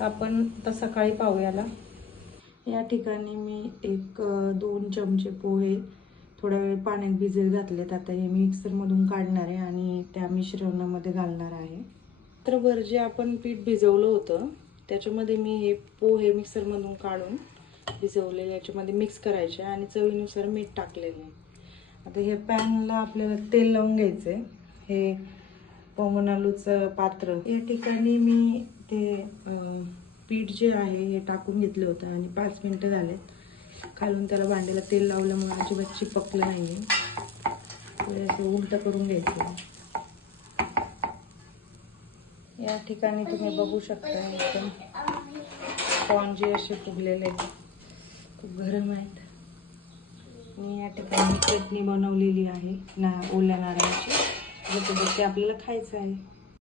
तर आपण आता सकाळी पाहूयाला. या ठिकाणी मी 1-2 चमचे पोहे थोडा वेळ पाण्यात भिजत घातलेत. आता हे मिक्सरमधून काढणार आहे आणि त्या मिश्रणामध्ये घालणार आहे. रात्रभर जे आपण पीठ भिजवलं होतं त्याच्यामध्ये मी हे पोहे मिक्सरमधून काढून भिजवलेले याच्यामध्ये मिक्स करायचे आणि चवीनुसार मीठ टाकलेले. आता हे पॅनला आपल्याला तेल लावून घ्यायचं आहे. हे पोंगन आलूचं पात्र. या ठिकाणी मी ते पीठ जे आहे हे टाकून घेतलं होतं आणि 5 मिनिटं झालेत. खालून त्याला भांड्याला तेल लावल्यामुळे अजिबात चिपकलं नाही आहे. थोडंसं उलटं करून घ्यायचं. या ठिकाणी तुम्ही बघू शकता एकदम स्पॉन्जी असे फुगलेले आहेत. खूप गरम आहेत. आणि या ठिकाणी चटणी बनवलेली आहे ओल्या नारळाची. जसं आपल्याला खायचं आहे.